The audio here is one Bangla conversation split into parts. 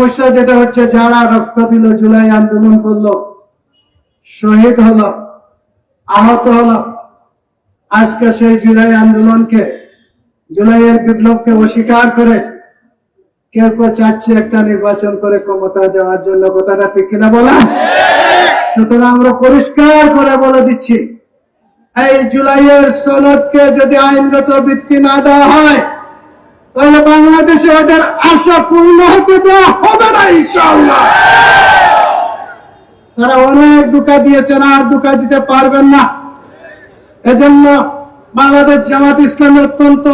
সমস্যা যেটা হচ্ছে, যারা রক্ত দিল, জুলাই আন্দোলন করল, শহীদ হলো, আহত হলো, আজকে সেই জুলাই আন্দোলনকে, জুলাইয়ের বিপ্লবকে অস্বীকার করে কেউ কেউ চাচ্ছে একটা নির্বাচন করে ক্ষমতা যাওয়ার জন্য। কথাটা ঠিক কিনা বলা? সুতরাং আমরা পরিষ্কার করে বলে দিচ্ছি, এই জুলাইয়ের সনদকে যদি আইনগত ভিত্তি না দেওয়া হয়, তাহলে বাংলাদেশে ওদের আশা পূর্ণ হতে দেওয়া তারা অনেক দুঃখা দিয়েছেন, আর দুকা দিতে পারবেন না। এজন্য বাংলাদেশ জামাত ইসলামী অত্যন্ত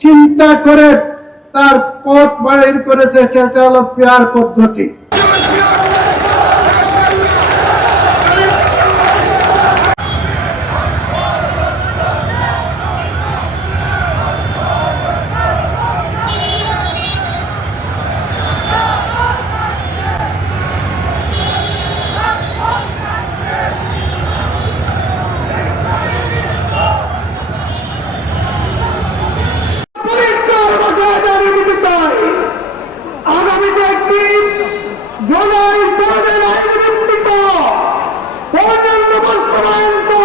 চিন্তা করে তার পথ বাহির করেছে, সেটা হলো পেয়ার পদ্ধতি পরিষ্কার ভাষায় জানিয়ে দিতে চাই আগামীতে একটি জুলাই সনদের আইন ভিত্তিক পূর্ণাঙ্গ বাস্তবায়ন সহ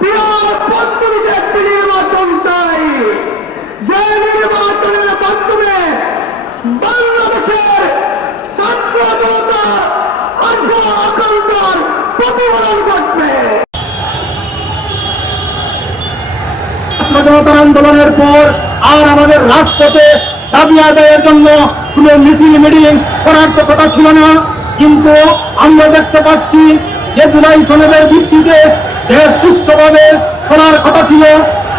পিয়ার পদ্ধতিতে একটি নির্বাচন চাই যে নির্বাচনের মাধ্যমে বাংলাদেশের ছাত্র জনতা আশা আকাঙ্ক্ষার প্রতিফলন ঘটবে জনতার আন্দোলনের পর আর আমাদের রাজপথে দাবি আদায়ের জন্য কোনো মিছিল, মিটিং করার তো কথা ছিল না। কিন্তু আমরা দেখতে পাচ্ছি যে জুলাই সনদের ভিত্তিতে দেশ সুষ্ঠুভাবে চলার কথা ছিল।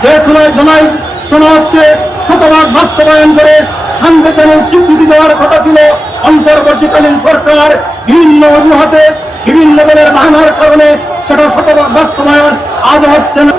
যে জুলাই জুলাই সনদকে শতভাগ বাস্তবায়ন করে সাংবিধানিক স্বীকৃতি দেওয়ার কথা ছিল, অন্তর্বর্তীকালীন সরকার বিভিন্ন অজুহাতে বিভিন্ন দলের বাহানার কারণে সেটা শত বাস্তবায়ন আজ হচ্ছে না।